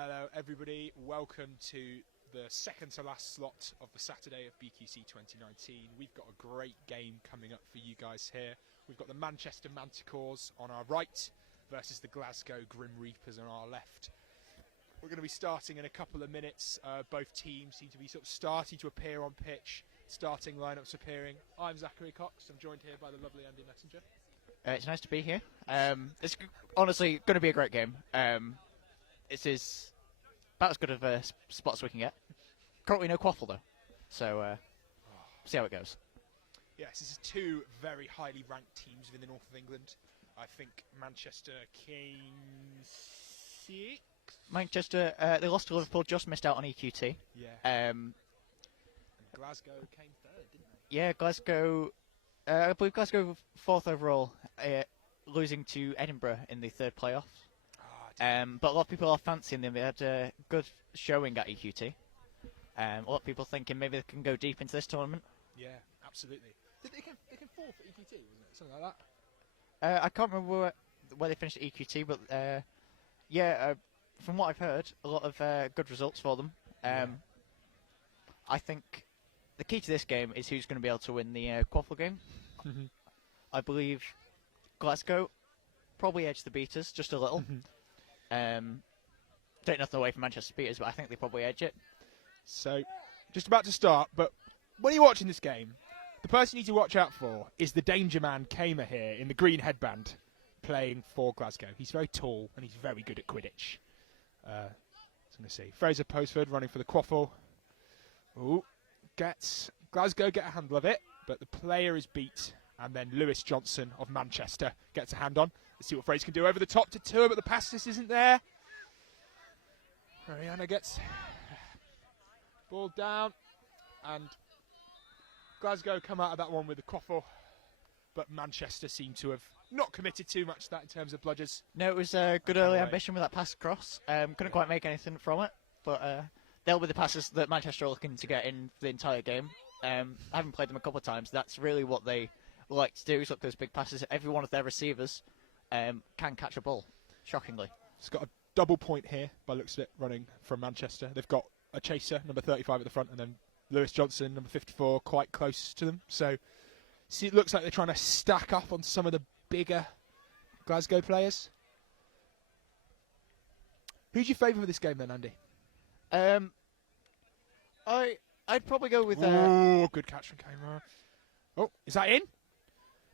Hello everybody, welcome to the second to last slot of the Saturday of BQC 2019. We've got a great game coming up for you guys here. We've got the Manchester Manticores on our right versus the Glasgow Grim Reapers on our left. We're going to be starting in a couple of minutes. Both teams seem to be sort of starting to appear on pitch, starting lineups appearing. I'm Zachary Cox, I'm joined here by the lovely Andy Messenger. It's nice to be here. It's honestly going to be a great game. It is about as good of a spot as we can get. Currently no quaffle though, so see how it goes. Yes, this is two very highly ranked teams within the north of England. I think Manchester came sixth. Manchester, they lost to Liverpool, just missed out on EQT. Yeah. And Glasgow came third, didn't they? Yeah, Glasgow. I believe Glasgow fourth overall, losing to Edinburgh in the third playoff. But a lot of people are fancying them. They had a good showing at EQT. A lot of people thinking maybe they can go deep into this tournament. Yeah, absolutely. They came fourth at EQT, wasn't it? Something like that. I can't remember where they finished at EQT, but from what I've heard, a lot of good results for them. I think the key to this game is who's going to be able to win the quaffle game. I believe Glasgow probably edged the beaters just a little. Take nothing away from Manchester beaters, but I think they probably edge it. So, just about to start, but when you're watching this game, the person you need to watch out for is the danger man Kamer here in the green headband playing for Glasgow. He's very tall and he's very good at Quidditch. Let's going to see. Fraser Postford running for the quaffle. Ooh, Glasgow get a handle of it, but the player is beat, and then Lewis Johnson of Manchester gets a hand on. Let's see what Fraser can do over the top to Tour, but the pass just isn't there. Mariana gets ball down, and Glasgow come out of that one with the quaffle, but Manchester seem to have not committed too much to that in terms of bludgers. No, it was a good early ambition with that pass across. Couldn't quite make anything from it, but they'll be the passes that Manchester are looking to get in the entire game. I haven't played them a couple of times. That's really what they like to do, is look those big passes. Every one of their receivers can catch a ball, shockingly. It's got a double point here, by the looks of it, running from Manchester. They've got a chaser, number 35 at the front, and then Lewis Johnson, number 54, quite close to them. So see, it looks like they're trying to stack up on some of the bigger Glasgow players. Who'd you favour for this game then, Andy? I'd probably go with... Oh, good catch from Kamer. Oh, is that in?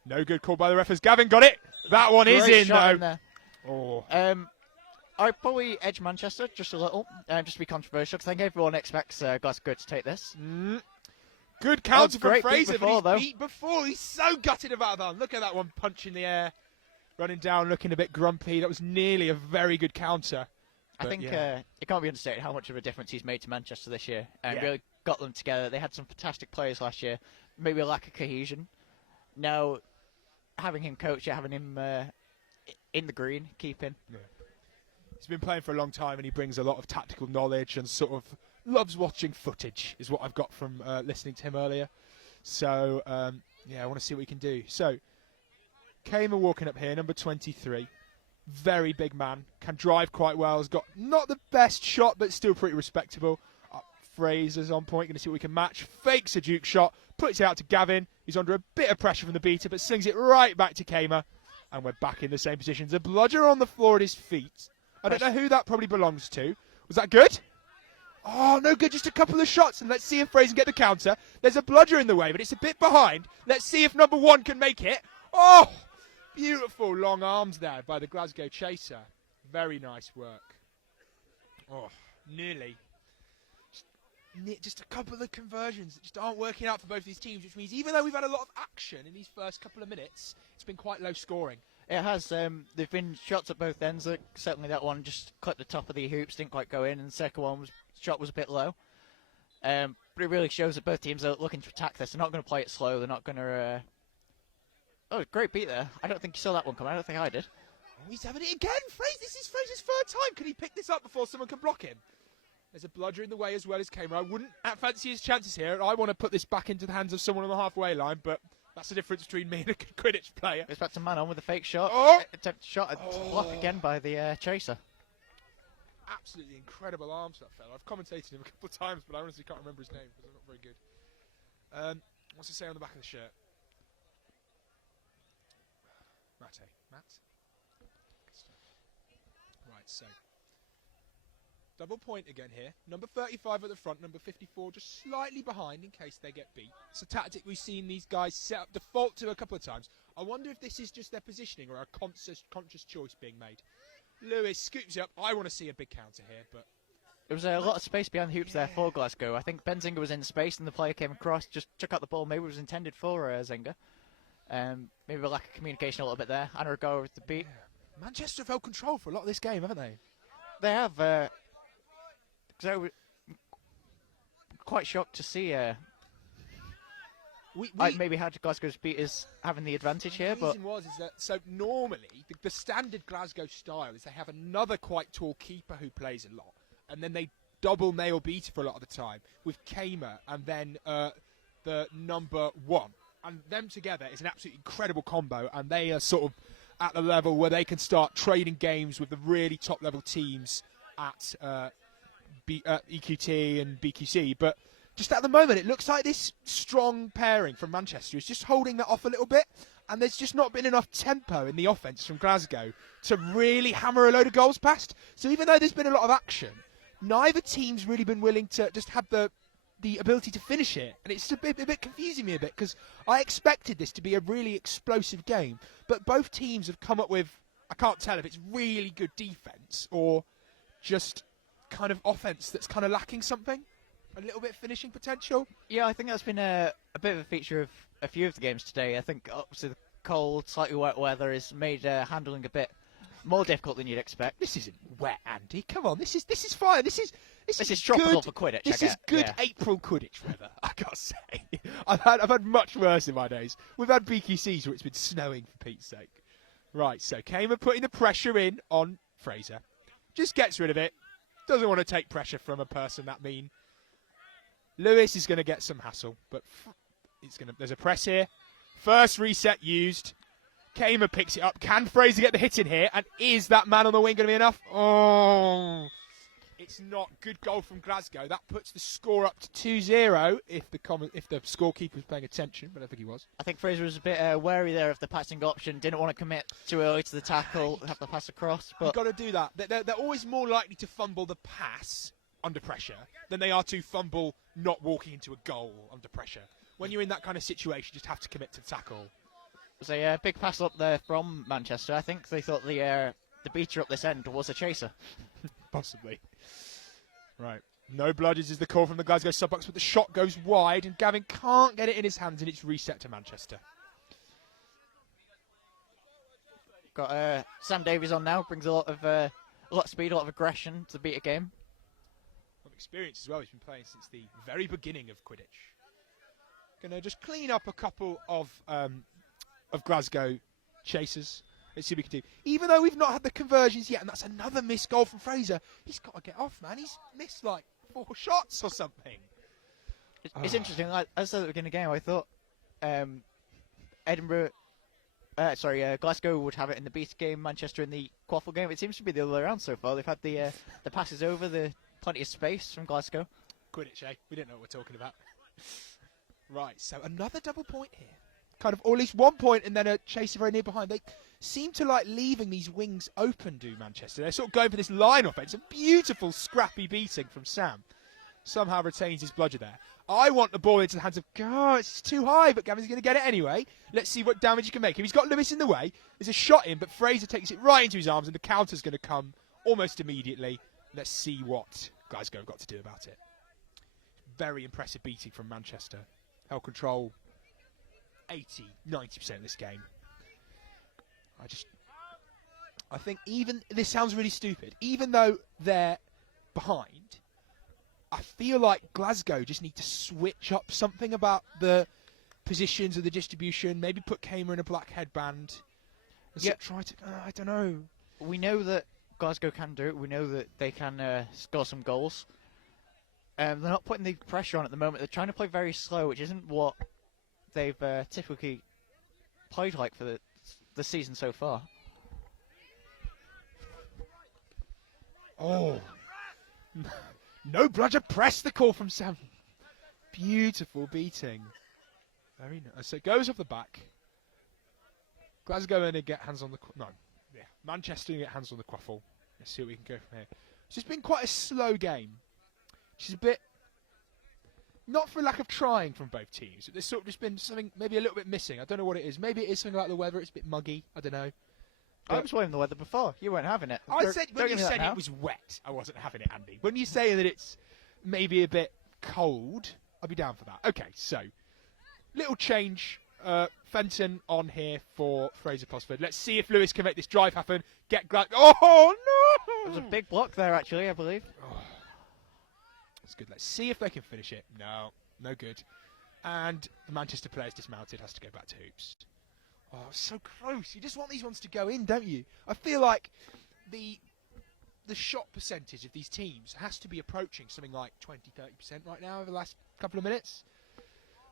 No good call by the ref as Gavin got it. That one is in, though. Oh. I'd probably edge Manchester just a little, just to be controversial, because I think everyone expects Glasgow to take this. Good counter from Fraser, before, but he's beat before. He's so gutted about that. Look at that one, punch in the air, running down, looking a bit grumpy. That was nearly a very good counter. I think it can't be understated how much of a difference he's made to Manchester this year, and really got them together. They had some fantastic players last year, maybe a lack of cohesion. Now, having him coach, having him in the green, keeping. Yeah. He's been playing for a long time, and he brings a lot of tactical knowledge and sort of loves watching footage, is what I've got from listening to him earlier. So, I want to see what he can do. So, Kamer walking up here, number 23. Very big man, can drive quite well, has got not the best shot, but still pretty respectable. Fraser's on point, going to see what we can match. Fakes a Duke shot, puts it out to Gavin. He's under a bit of pressure from the beater, but slings it right back to Kamer. And we're back in the same position. There's a bludger on the floor at his feet. I don't know who that probably belongs to. Was that good? Oh, no good, just a couple of shots. And let's see if Fraser can get the counter. There's a bludger in the way, but it's a bit behind. Let's see if number one can make it. Oh, beautiful long arms there by the Glasgow chaser. Very nice work. Oh, nearly. Just a couple of conversions that just aren't working out for both these teams, which means even though we've had a lot of action in these first couple of minutes, it's been quite low scoring. It has. There've been shots at both ends. Certainly that one just clipped the top of the hoops, didn't quite go in, and the second one shot was a bit low. But it really shows that both teams are looking to attack this. They're not going to play it slow. They're not going to... Oh, great beat there. I don't think you saw that one coming. I don't think I did. Oh, he's having it again. This is Fraser's third time. Can he pick this up before someone can block him? There's a bludger in the way as well as Kamer. I wouldn't fancy his chances here. I want to put this back into the hands of someone on the halfway line, but that's the difference between me and a good Quidditch player. It's back to man on with a fake shot. Oh! Attempted shot. Blocked again by the chaser. absolutely incredible arms, that fella. I've commentated him a couple of times, but I honestly can't remember his name because I'm not very good. What's it say on the back of the shirt? Matt? Right, so double point again here. Number 35 at the front, number 54 just slightly behind in case they get beat. It's a tactic we've seen these guys set up default to a couple of times. I wonder if this is just their positioning or a conscious choice being made. Lewis scoops up. I want to see a big counter here, but there was a lot of space behind the hoops there for Glasgow. I think Benzinger was in space and the player came across, just took out the ball. Maybe it was intended for Zinger. Maybe a lack of communication a little bit there. And go with the beat. Yeah. Manchester have held control for a lot of this game, haven't they? They have. So quite shocked to see. Maybe how Glasgow's beat is having the advantage here, the reason is that so normally the standard Glasgow style is they have another quite tall keeper who plays a lot, and then they double male beater for a lot of the time with Kamer and then the number 1, and them together is an absolutely incredible combo, and they are sort of at the level where they can start trading games with the really top level teams at EQT and BQC, but just at the moment, it looks like this strong pairing from Manchester is just holding that off a little bit, and there's just not been enough tempo in the offence from Glasgow to really hammer a load of goals past. So even though there's been a lot of action, neither team's really been willing to just have the ability to finish it, and it's a bit confusing me a bit because I expected this to be a really explosive game, but both teams have come up with, I can't tell if it's really good defence or just kind of offence that's kind of lacking something. A little bit of finishing potential. Yeah, I think that's been a bit of a feature of a few of the games today. I think obviously the cold, slightly wet weather has made handling a bit more difficult than you'd expect. This isn't wet, Andy. Come on, this is fine. This is tropical for Quidditch. This is good April Quidditch weather, I gotta say. I've had much worse in my days. We've had BQCs where it's been snowing for Pete's sake. Right, so Kamer putting the pressure in on Fraser. Just gets rid of it. Doesn't want to take pressure from a person that mean. Lewis is going to get some hassle, but there's a press here. First reset used. Kamer picks it up. Can Fraser get the hit in here? And is that man on the wing going to be enough? Oh, it's not. Good goal from Glasgow. That puts the score up to 2-0 if the scorekeeper was paying attention, but I don't think he was. I think Fraser was a bit wary there of the passing option. Didn't want to commit too early to the tackle, have the pass across. But you've got to do that. They're always more likely to fumble the pass under pressure than they are to fumble not walking into a goal under pressure. When you're in that kind of situation, you just have to commit to the tackle. It was a big pass up there from Manchester. I think they thought the beater up this end was a chaser. Possibly. Right. No bludgers is the call from the Glasgow sub-box, but the shot goes wide and Gavin can't get it in his hands and it's reset to Manchester. Got Sam Davies on now, brings a lot of speed, a lot of aggression to beat a game. Experience as well. He's been playing since the very beginning of Quidditch. Gonna just clean up a couple of Glasgow chasers. Let's see what we can do. Even though we've not had the conversions yet, and that's another missed goal from Fraser, he's got to get off, man. He's missed like 4 shots or something. It's interesting. As I said at the beginning of the game, I thought Glasgow would have it in the beat game, Manchester in the quaffle game. It seems to be the other way around so far. They've had the passes over, the plenty of space from Glasgow. Quidditch, eh? We don't know what we're talking about. Right, so another double point here. Kind of, or at least 1 point and then a chaser very near behind. They seem to like leaving these wings open, do Manchester. They're sort of going for this line offense. A beautiful scrappy beating from Sam. Somehow retains his bludger there. I want the ball into the hands of... God, it's too high, but Gavin's going to get it anyway. Let's see what damage he can make. If he's got Lewis in the way, there's a shot in, but Fraser takes it right into his arms and the counter's going to come almost immediately. Let's see what Glasgow have got to do about it. Very impressive beating from Manchester. Held control 80, 90% of this game. I think even, this sounds really stupid, even though they're behind, I feel like Glasgow just need to switch up something about the positions of the distribution, maybe put Kamer in a black headband. And try to, I don't know. We know that Glasgow can do it. We know that they can score some goals. They're not putting the pressure on at the moment. They're trying to play very slow, which isn't what they've typically played like for the season so far. Oh, No bludger press, the call from Sam. Beautiful beating. Very nice. So it goes off the back. Glasgow going to get hands on the... Manchester going to get hands on the quaffle. Let's see what we can go from here. It's just been quite a slow game. Which is a bit... Not for lack of trying from both teams. There's sort of just been something maybe a little bit missing. I don't know what it is. Maybe it is something like the weather. It's a bit muggy. I don't know. I was blaming the weather before. You weren't having it. I said when you said it was wet, I wasn't having it, Andy. When you say that it's maybe a bit cold, I'll be down for that. Okay, so little change. Fenton on here for Fraser Posford. Let's see if Lewis can make this drive happen. Oh no! It was a big block there, actually, I believe. Oh, that's good. Let's see if they can finish it. No good. And the Manchester player's dismounted. Has to go back to hoops. Oh, so close. You just want these ones to go in, don't you? I feel like the shot percentage of these teams has to be approaching something like 20-30% right now over the last couple of minutes.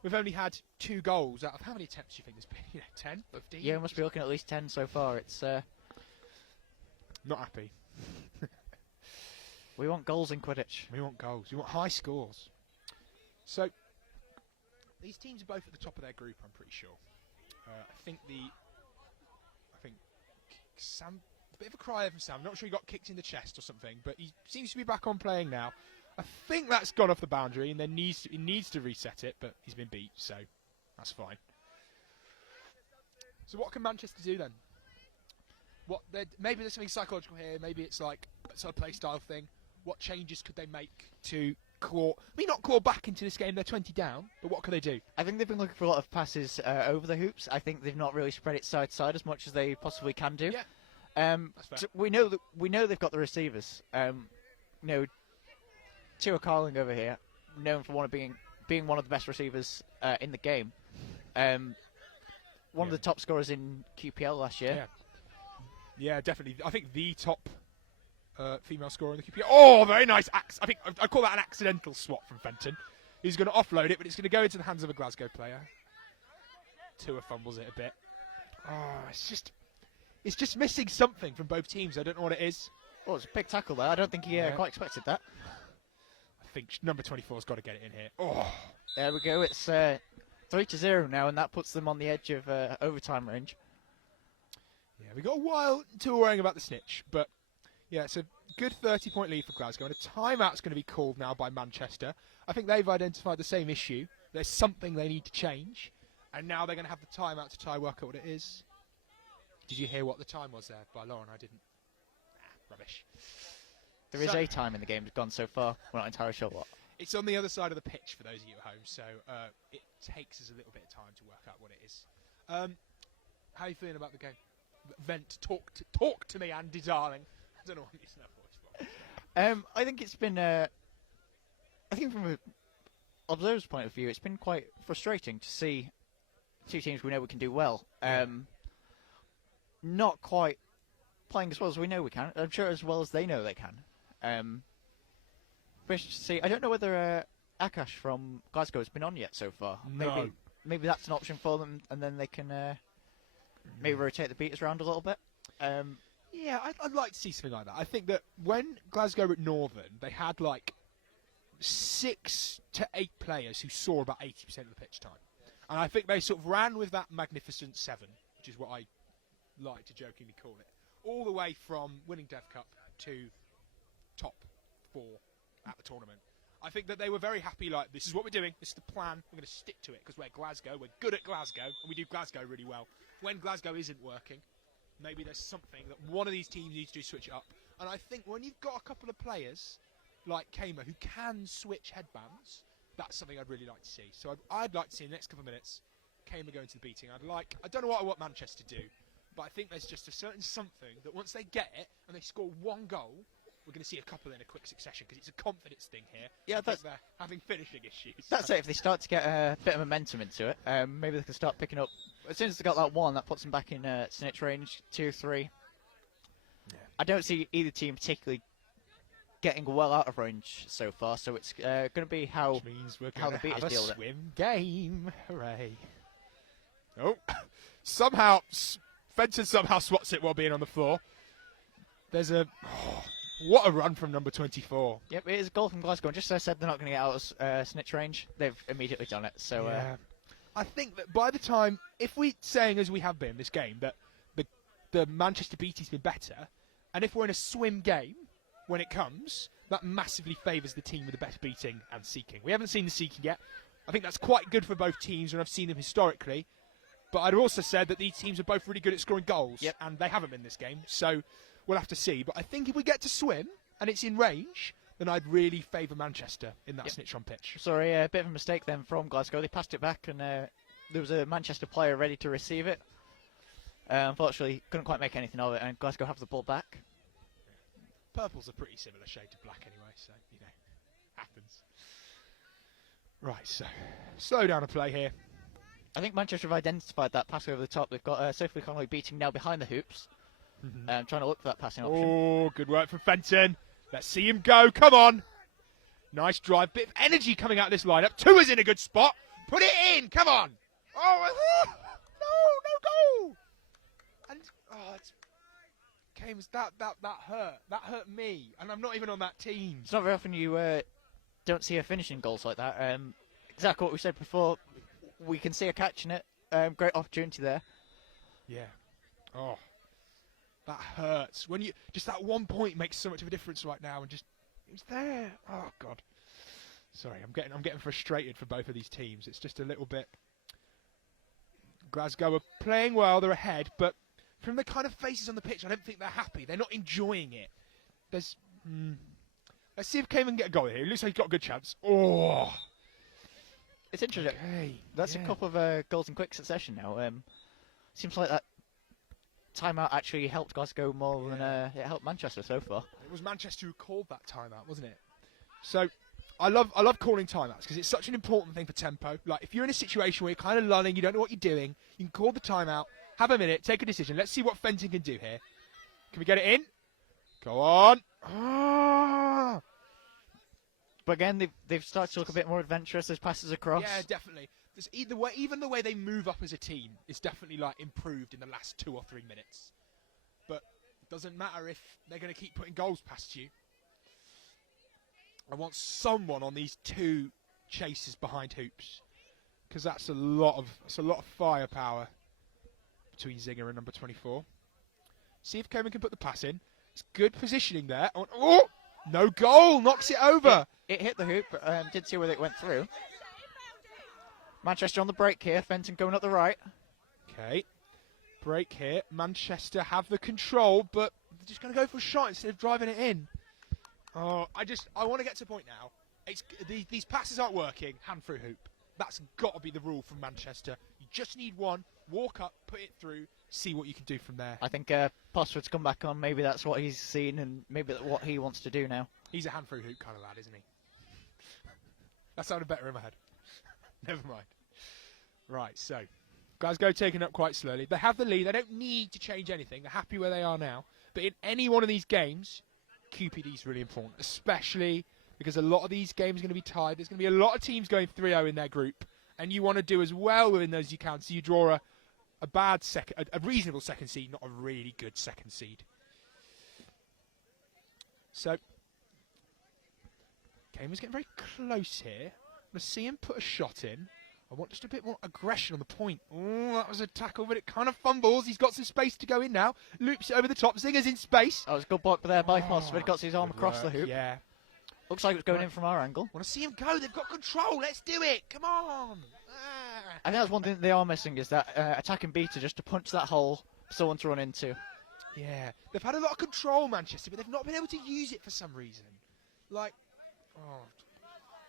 We've only had 2 goals out of how many attempts do you think there's been? 10? 15? Yeah, we must be looking at least 10 so far. It's not happy. We want goals in Quidditch. We want goals. We want high scores. So these teams are both at the top of their group, I'm pretty sure. I think Sam, a bit of a cry from Sam. I'm not sure he got kicked in the chest or something, but he seems to be back on playing now. I think that's gone off the boundary, and then he needs to reset it, but he's been beat, so that's fine. So what can Manchester do then? Maybe there's something psychological here. Maybe it's like a sort of play style thing. What changes could they make to claw? I mean, not claw back into this game. They're 20 down, but what can they do? I think they've been looking for a lot of passes over the hoops. I think they've not really spread it side to side as much as they possibly can do. Yeah. That's fair. So we know they've got the receivers. Tua Carling over here, known for being one of the best receivers in the game. One of the top scorers in QPL last year. Yeah, definitely. I think the top female scorer in the QPL. Oh, very nice. I think I call that an accidental swat from Fenton. He's going to offload it, but it's going to go into the hands of a Glasgow player. Tua fumbles it a bit. Oh, it's just missing something from both teams. I don't know what it is. Oh, it's a big tackle there. I don't think he quite expected that. I think number 24's got to get it in here. Oh, there we go. It's 3-0 now, and that puts them on the edge of overtime range. Yeah, we got a while until worrying about the snitch, but yeah, it's a good 30-point lead for Glasgow, and a timeout's going to be called now by Manchester. I think they've identified the same issue. There's something they need to change, and now they're going to have the timeout to try work out what it is. Did you hear what the time was there by Lauren? I didn't. Rubbish. There is a time in the game that's gone so far. We're not entirely sure what. It's on the other side of the pitch for those of you at home, so it takes us a little bit of time to work out what it is. How are you feeling about the game? Vent, talk to me, Andy, darling. I don't know what I'm using that voice for. I think it's been. I think from an observer's point of view, it's been quite frustrating to see 2 teams we know we can do well. Not quite playing as well as we know we can. I'm sure as well as they know they can. See, I don't know whether Akash from Glasgow has been on yet so far. No. Maybe that's an option for them, and then they can maybe rotate the beaters around a little bit. Yeah, I'd like to see something like that. I think that when Glasgow were at Northern, they had like 6 to 8 players who saw about 80% of the pitch time. And I think they sort of ran with that magnificent 7, which is what I like to jokingly call it, all the way from winning Dev Cup to top 4 at the tournament. I think that they were very happy, like, this is what we're doing, this is the plan, we're going to stick to it, because we're Glasgow, we're good at Glasgow, and we do Glasgow really well. When Glasgow isn't working, maybe there's something that one of these teams needs to do to switch it up. And I think when you've got a couple of players, like Kamer, who can switch headbands, that's something I'd really like to see. So I'd like to see in the next couple of minutes, Kamer going to the beating. I don't know what I want Manchester to do, but I think there's just a certain something that once they get it, and they score 1 goal, we're going to see a couple in a quick succession, because it's a confidence thing here. Yeah, they're having finishing issues. That's it. If they start to get a bit of momentum into it, maybe they can start picking up. As soon as they got that 1, that puts them back in snitch range. 2, 3. Yeah. I don't see either team particularly getting well out of range so far, so it's going to be how Which means we're going to have a deal with swim game. Hooray! Oh, somehow Fenton somehow swats it while being on the floor. There's a What a run from number 24. Yep, it is a goal from Glasgow. And just as I said, they're not going to get out of snitch range. They've immediately done it. So Yeah. I think that by the time, if we're saying as we have been this game, that the Manchester BT's been better, and if we're in a swim game when it comes, that massively favours the team with the better beating and seeking. We haven't seen the seeking yet. I think that's quite good for both teams, and I've seen them historically. But I'd also said that these teams are both really good at scoring goals, and they haven't been this game, so we'll have to see. But I think if we get to swim and it's in range, then I'd really favour Manchester in that snitch on pitch. Sorry, a bit of a mistake then from Glasgow. They passed it back, and there was a Manchester player ready to receive it. Unfortunately, couldn't quite make anything of it, and Glasgow have the ball back. Purple's a pretty similar shade to black anyway, so, happens. Right, so, slow down a play here. I think Manchester have identified that pass over the top. They've got Sophie Connolly beating now behind the hoops, trying to look for that passing option. Oh, good work from Fenton. Let's see him go. Come on. Nice drive. Bit of energy coming out of this lineup. Two is in a good spot. Put it in. Come on. Oh, no goal. And that hurt. That hurt me. And I'm not even on that team. It's not very often you don't see her finishing goals like that. Exactly what we said before. We can see her catching it. Great opportunity there. Yeah. Oh. That hurts. When you just that 1 point makes so much of a difference right now, and just it's there. Oh God. Sorry, I'm getting frustrated for both of these teams. It's just a little bit. Glasgow are playing well. They're ahead, but from the kind of faces on the pitch, I don't think they're happy. They're not enjoying it. There's. Let's see if Cayman can get a goal here. It looks like he's got a good chance. Oh. It's interesting. Okay. That's a couple of goals in quick succession now. Seems like that timeout actually helped Glasgow more than it helped Manchester so far. It was Manchester who called that timeout, wasn't it? So, I love calling timeouts because it's such an important thing for tempo. Like, if you're in a situation where you're kind of lulling, you don't know what you're doing, you can call the timeout, have a minute, take a decision. Let's see what Fenton can do here. Can we get it in? Go on. Ah! But again, they've started to look a bit more adventurous as passes across. Yeah, definitely. There's even the way they move up as a team is definitely improved in the last 2 or 3 minutes. But it doesn't matter if they're going to keep putting goals past you. I want someone on these 2 chasers behind hoops, because that's a lot of firepower between Zinger and number 24. See if Coleman can put the pass in. It's good positioning there. Oh, no goal! Knocks it over. It hit the hoop. Didn't see whether it went through. Manchester on the break here. Fenton going up the right. Okay. Break here. Manchester have the control, but they're just going to go for a shot instead of driving it in. Oh, I want to get to a point now. These passes aren't working. Hand through hoop. That's got to be the rule from Manchester. You just need one. Walk up, put it through, see what you can do from there. I think Posford's come back on. Maybe that's what he's seen and maybe what he wants to do now. He's a hand through hoop kind of lad, isn't he? That sounded better in my head. Never mind. Right, so Glasgow taking up quite slowly. They have the lead. They don't need to change anything. They're happy where they are now. But in any one of these games, QPD is really important, especially because a lot of these games are going to be tied. There's going to be a lot of teams going 3-0 in their group, and you want to do as well within those as you can. So you draw a reasonable second seed, not a really good second seed. So Cayman's getting very close here. I'm going to see him put a shot in. I want just a bit more aggression on the point. Oh, that was a tackle, but it kind of fumbles. He's got some space to go in now. Loops it over the top. Zinger's in space. Oh, it's a good block there by Posford. Got his arm across the hoop. Yeah. Looks like it was going in from our angle. Want to see him go. They've got control. Let's do it. Come on. I think that's one thing they are missing is that attacking beater just to punch that hole for someone to run into. Yeah. They've had a lot of control, Manchester, but they've not been able to use it for some reason.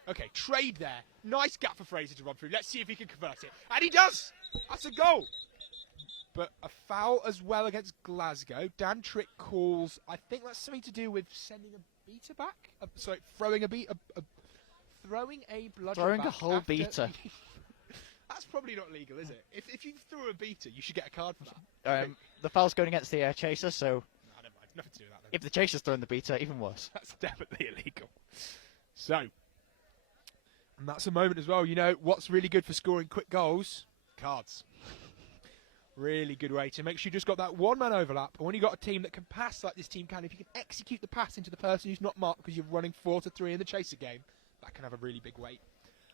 Okay, trade there. Nice gap for Fraser to run through. Let's see if he can convert it. And he does! That's a goal! But a foul as well against Glasgow. Dan Trick calls, I think that's something to do with sending a beater back? Throwing a beater. Throwing a bludger Throwing back a whole after beater. That's probably not legal, is it? If you threw a beater, you should get a card for that. The foul's going against the chaser, so No, never mind. Nothing to do with that then. if the chaser's throwing the beater, even worse. That's definitely illegal. So, and that's a moment as well. You know, what's really good for scoring quick goals? Cards. Really good way to make sure you just got that one-man overlap. And when you've got a team that can pass like this team can, if you can execute the pass into the person who's not marked because you're running 4-3 in the chaser game, that can have a really big weight.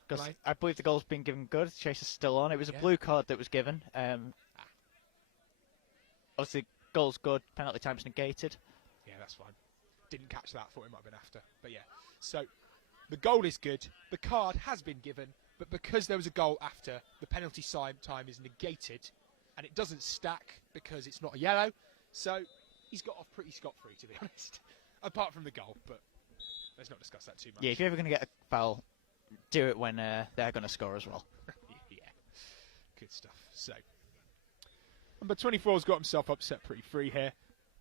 Because I believe the goal's been given good. Chaser's still on. It was a blue card that was given. Obviously, goal's good. Penalty time's negated. Yeah, that's fine. Didn't catch that. Thought it might have been after. But yeah. So the goal is good. The card has been given. But because there was a goal after, the penalty time is negated. And it doesn't stack because it's not a yellow. So he's got off pretty scot-free, to be honest. Apart from the goal. But let's not discuss that too much. Yeah, if you're ever going to get a foul, do it when they're going to score as well. Yeah. Good stuff. So number 24's got himself upset pretty free here.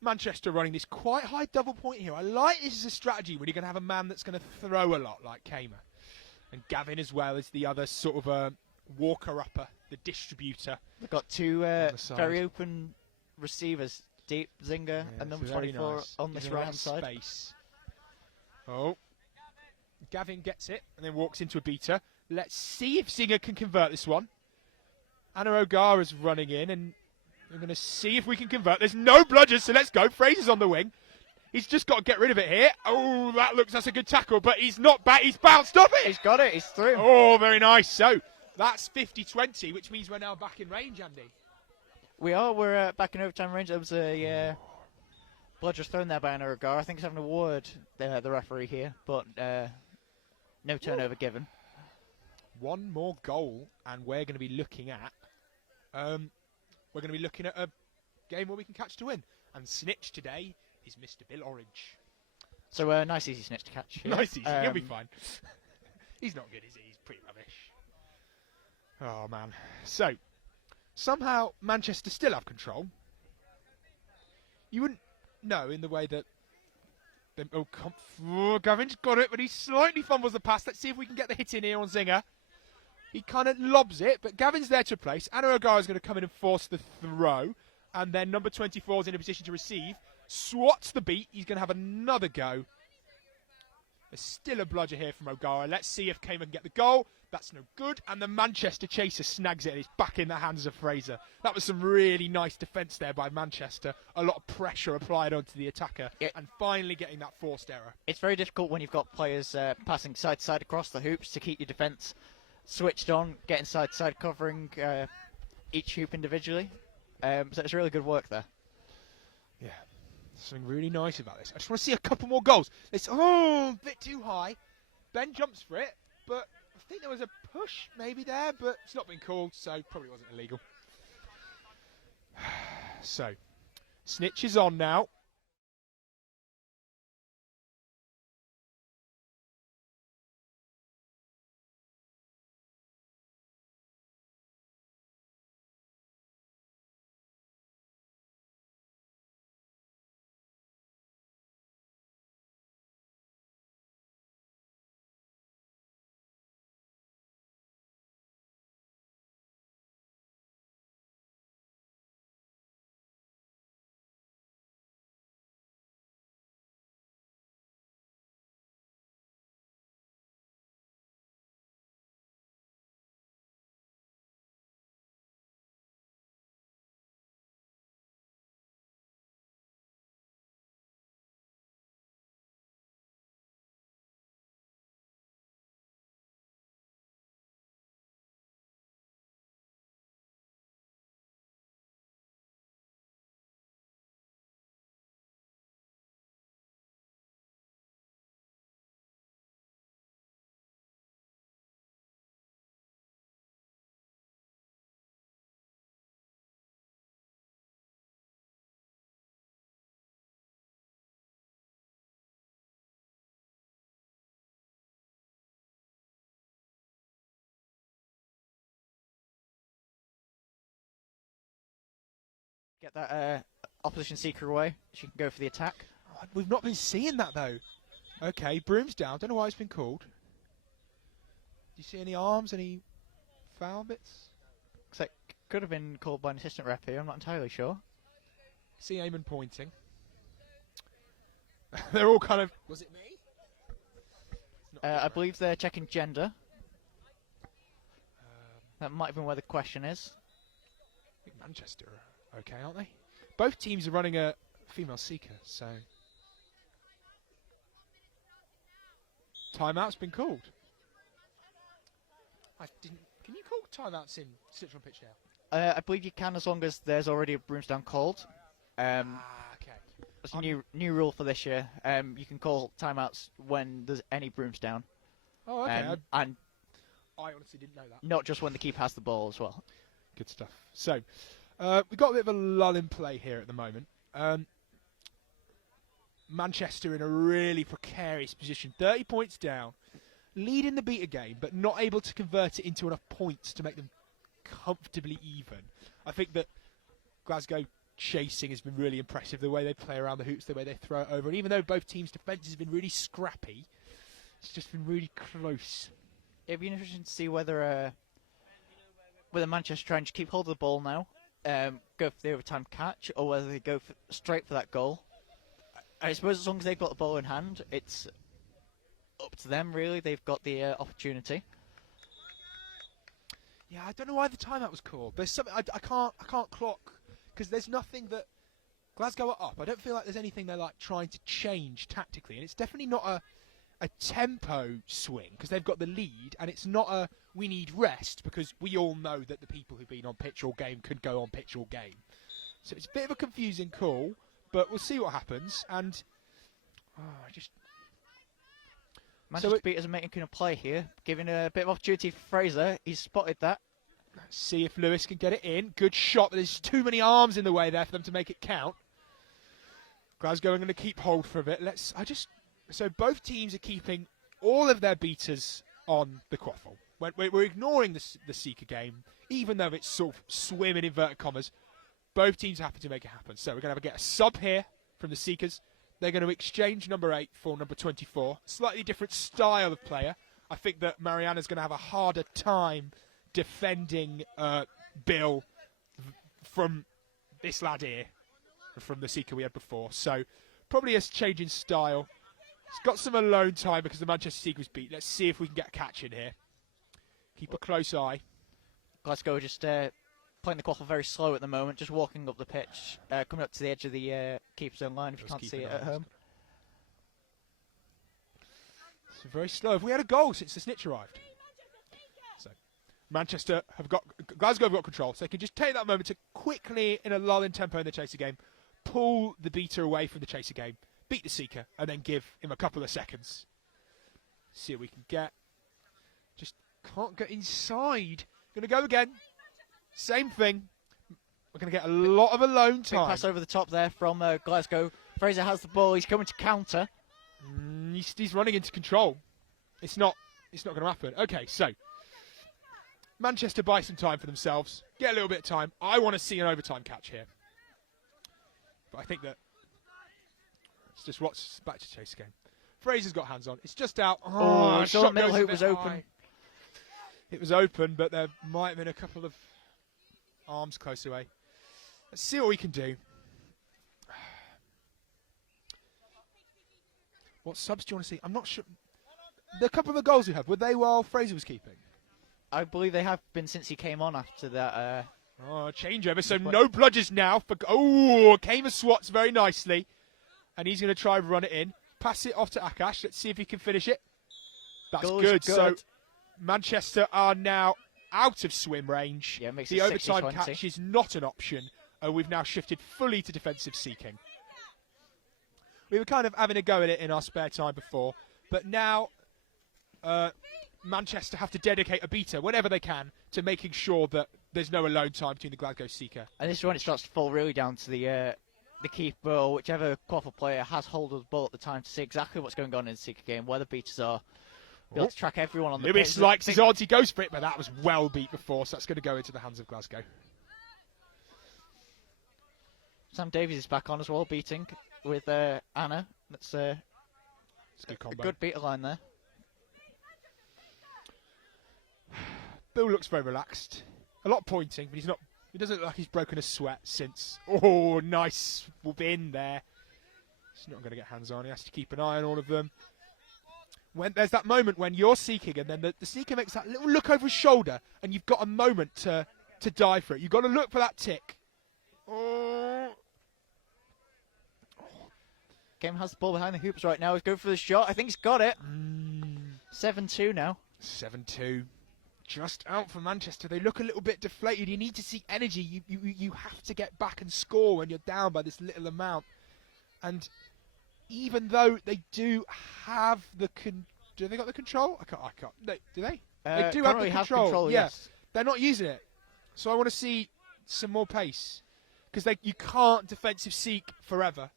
Manchester running this quite high double point here. I like this as a strategy when you're going to have a man that's going to throw a lot like Kamer. And Gavin as well is the other sort of walker-upper, the distributor. They've got two very open receivers, Deep Zinger and number 24 nice. On this right-hand side. Space. Oh. Gavin gets it and then walks into a beater. Let's see if Zinger can convert this one. Anna O'Gara's running in and we're going to see if we can convert. There's no bludgers, so let's go. Fraser's on the wing. He's just got to get rid of it here. Oh, that's a good tackle, but he's not back. He's bounced off it. He's got it. He's through. Oh, very nice. So that's 50-20, which means we're now back in range, Andy. We are. We're back in overtime range. There was a bludger thrown there by Anna O'Gara. I think he's having a word, the referee here, but no turnover given. One more goal, and we're going to be looking at a game where we can catch to win. And snitch today is Mr. Bill Orange. So nice easy snitch to catch. Here. Nice easy, he'll be fine. He's not good, is he? He's pretty rubbish. Oh man. So somehow Manchester still have control. You wouldn't know in the way that Gavin's got it, but he slightly fumbles the pass. Let's see if we can get the hit in here on Zinger. He kind of lobs it, but Gavin's there to replace. Anna O'Gara's going to come in and force the throw. And then number 24 is in a position to receive. Swats the beat. He's going to have another go. There's still a bludger here from O'Gara. Let's see if Kamer can get the goal. That's no good. And the Manchester chaser snags it and it's back in the hands of Fraser. That was some really nice defence there by Manchester. A lot of pressure applied onto the attacker. Yeah. And finally getting that forced error. It's very difficult when you've got players passing side to side across the hoops to keep your defence switched on, getting side to side, covering each hoop individually. So it's really good work there. Yeah. Something really nice about this. I just want to see a couple more goals. It's a bit too high. Ben jumps for it, but I think there was a push maybe there, but it's not been called, so probably wasn't illegal. So, snitch is on now. Get that opposition seeker away. She can go for the attack. We've not been seeing that, though. Okay, broom's down. Don't know why it's been called. Do you see any arms, any foul bits? Looks like it could have been called by an assistant ref here. I'm not entirely sure. See Eamon pointing. They're all kind of... Was it me? I believe they're checking gender. That might have been where the question is. think Manchester are okay, aren't they? Both teams are running a female seeker, so timeout's been called. I didn't. Can you call timeouts in Citroen pitch now? I believe you can, as long as there's already a Broomstown called. Okay. It's a new rule for this year. You can call timeouts when there's any Broomstown. Oh, okay. And I honestly didn't know that. not just when the keeper has the ball as well. Good stuff. So, we've got a bit of a lull in play here at the moment. Manchester in a really precarious position. 30 points down. Leading the beta game, but not able to convert it into enough points to make them comfortably even. I think that Glasgow chasing has been really impressive. The way they play around the hoops, the way they throw it over. And even though both teams' defences have been really scrappy, it's just been really close. It'd be interesting to see whether Manchester trying to keep hold of the ball now, go for the overtime catch, or whether they go straight for that goal. I suppose as long as they've got the ball in hand, it's up to them, really. They've got the opportunity. Yeah, I don't know why the timeout was called. There's something I can't clock, because there's nothing that Glasgow are up. I don't feel like there's anything they're like trying to change tactically, and it's definitely not a tempo swing because they've got the lead, and it's not a we need rest because we all know that the people who've been on pitch all game could go on pitch all game. So it's a bit of a confusing call, but we'll see what happens. And Manchester beaters are making a play here, giving a bit of opportunity for Fraser. He's spotted that. Let's see if Lewis can get it in. Good shot, but there's too many arms in the way there for them to make it count. Glasgow are going to keep hold for a bit. So both teams are keeping all of their beaters on the quaffle. We're ignoring the Seeker game, even though it's sort of swim in inverted commas. Both teams are happy to make it happen. So we're going to get a sub here from the Seekers. They're going to exchange number 8 for number 24. Slightly different style of player. I think that Mariana's going to have a harder time defending Bill from this lad here, from the Seeker we had before. So probably a change in style. It's got some alone time because the Manchester Seeker was beat. Let's see if we can get a catch in here. Keep a close eye. Glasgow are just playing the quaffle very slow at the moment, just walking up the pitch, coming up to the edge of the keeper's own line if you can't see it at home. It's very slow. Have we had a goal since the snitch arrived? So Glasgow have got control, so they can just take that moment to quickly, in a lull in tempo in the chaser game, pull the beater away from the chaser game, beat the Seeker, and then give him a couple of seconds. See what we can get. Just can't get inside. Going to go again. Same thing. We're going to get a lot of alone time. Big pass over the top there from Glasgow. Fraser has the ball. He's coming to counter. He's running into control. It's not going to happen. Okay, so Manchester buy some time for themselves. Get a little bit of time. I want to see an overtime catch here. But I think that it's just what's back to chase game. Fraser's got hands on. It's just out. Oh, shot middle goes hoop a was bit open. high. It was open, but there might have been a couple of arms close away. Let's see what we can do. What subs do you want to see? I'm not sure. The couple of the goals we have, were they while Fraser was keeping? I believe they have been since he came on after that. Changeover. So no bludgers now. Kamer swats very nicely. And he's going to try and run it in. Pass it off to Akash. Let's see if he can finish it. That's good. So Manchester are now out of swim range. Yeah, makes the it overtime 60-20. catch is not an option. We've now shifted fully to defensive seeking. We were kind of having a go at it in our spare time before, but now Manchester have to dedicate a beater whenever they can to making sure that there's no alone time between the Glasgow Seeker. And this is when it starts to fall really down to the keeper or whichever quaffle player has hold of the ball at the time to see exactly what's going on in the Seeker game, where the beaters are. Be able to track everyone on the Lewis pitch. likes his odds, he goes for it, but that was well beat before, so that's going to go into the hands of Glasgow. Sam Davies is back on as well, beating with Anna. That's a good combo. A good beater line there. Bill looks very relaxed. A lot of pointing, but he doesn't look like he's broken a sweat since. Oh, nice win there. He's not going to get hands on. He has to keep an eye on all of them. When there's that moment when you're seeking and then the seeker makes that little look over his shoulder and you've got a moment to to die for it. You've got to look for that tick. Oh. Game has the ball behind the hoops right now. He's going for the shot. I think he's got it. 7-2 now. 7-2. Just out for Manchester. They look a little bit deflated. You need to see energy. You have to get back and score when you're down by this little amount. And even though they do have the do they got the control? I can't. Do they? They do have the control. Yeah. Yes. They're not using it. So I want to see some more pace. Because you can't defensive seek forever.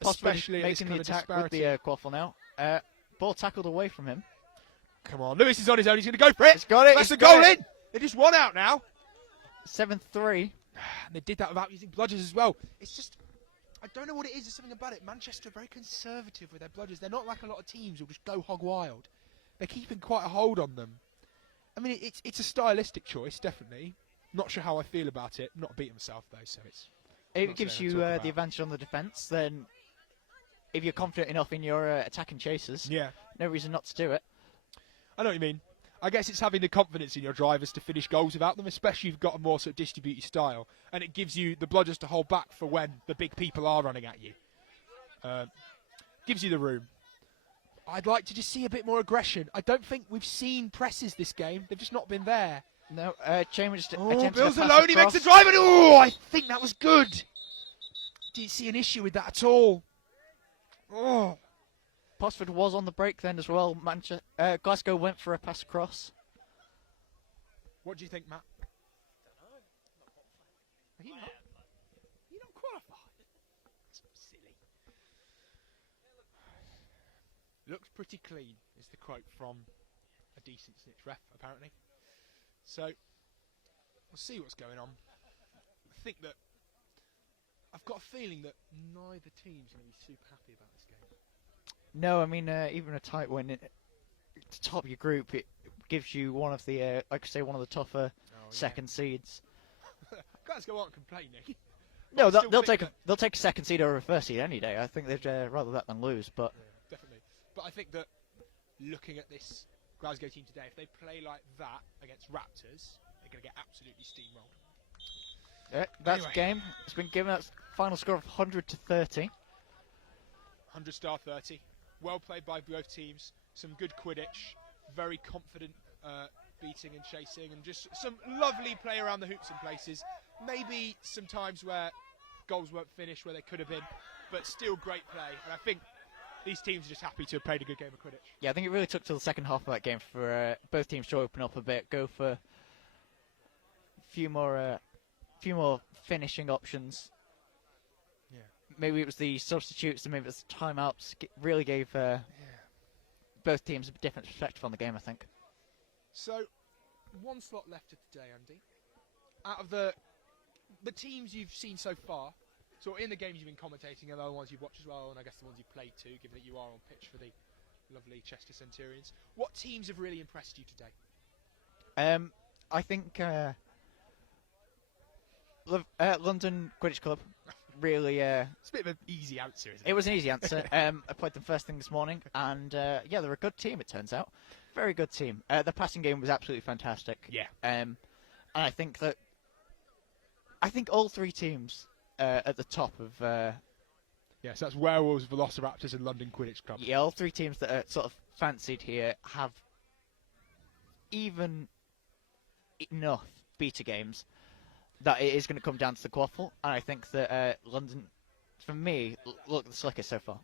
Especially making the attack with the quaffle now. Ball tackled away from him. Come on, Lewis is on his own. He's going to go for it. He's got it. That's the goal in. They just won out now. 7-3. And they did that without using bludgers as well. It's just, I don't know what it is. There's something about it. Manchester are very conservative with their bludgers. They're not like a lot of teams who'll just go hog wild. They're keeping quite a hold on them. I mean, it's a stylistic choice, definitely. Not sure how I feel about it. Not beating myself though, so it's. If it gives you the advantage on the defence, then if you're confident enough in your attacking chasers, no reason not to do it. I know what you mean. I guess it's having the confidence in your drivers to finish goals without them, especially if you've got a more sort of distributed style. And it gives you the bludgers to hold back for when the big people are running at you. Gives you the room. I'd like to just see a bit more aggression. I don't think we've seen presses this game. They've just not been there. No, Chambers Bill's alone. He makes the drive. And I think that was good. Didn't see an issue with that at all. Oh. Posford was on the break then as well. Glasgow went for a pass across. What do you think, Matt? Are you not? You're not qualified. That's silly. Looks pretty clean, is the quote from a decent snitch ref, apparently. So, we'll see what's going on. I think that I've got a feeling that neither team's going to be super happy about this game. No, I mean, even a tight win to top your group, it gives you one of the, like I say, one of the tougher second seeds. Glasgow aren't complaining. No, they'll take a second seed over a first seed any day. I think they'd rather that than lose. But definitely. But I think that looking at this Glasgow team today, if they play like that against Raptors, they're going to get absolutely steamrolled. Yeah, that's the game. It's been given a final score of 100-30. 100-30. Well played by both teams. Some good Quidditch. Very confident beating and chasing, and just some lovely play around the hoops in places. Maybe some times where goals weren't finished where they could have been, but still great play. And I think these teams are just happy to have played a good game of Quidditch. Yeah, I think it really took till the second half of that game for both teams to open up a bit, go for a few more finishing options. Yeah. Maybe it was the substitutes and maybe it was the timeouts. Really gave both teams a different perspective on the game, I think. So, one slot left of today, Andy. Out of the teams you've seen so far, so in the games you've been commentating and the ones you've watched as well, and I guess the ones you've played too, given that you are on pitch for the lovely Chester Centurions, what teams have really impressed you today? I think London Quidditch Club really... it's a bit of an easy answer, isn't it? It was an easy answer. I played them first thing this morning, and yeah, they're a good team, it turns out. Very good team. The passing game was absolutely fantastic. Yeah. And I think all three teams at the top of... yes, that's Werewolves, Velociraptors and London Quidditch Club. Yeah, all three teams that are sort of fancied here have even enough beta games that it is going to come down to the quaffle, and I think that London, for me, look the slickest so far.